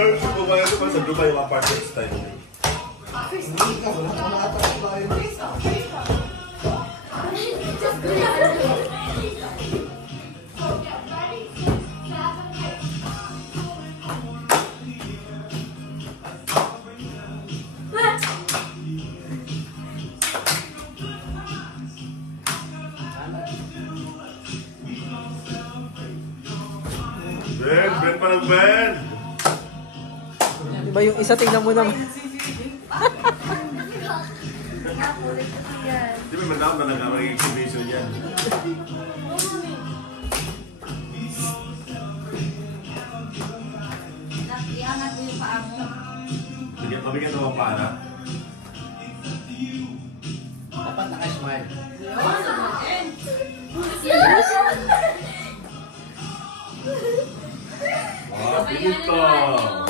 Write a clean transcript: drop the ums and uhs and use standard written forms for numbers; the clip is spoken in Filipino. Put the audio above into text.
Kung ba ito sa Dubai yung apartment style. Hindi ka, wala ka mga tayo. Ben pa ng Ben! Diba yung isa, tingnan mo naman. Di ba manam na nagkamang exhibition yan? Iangat mo yung paa mo. Mabigyan naman para. Dapat naka-smile. Wow, pinito!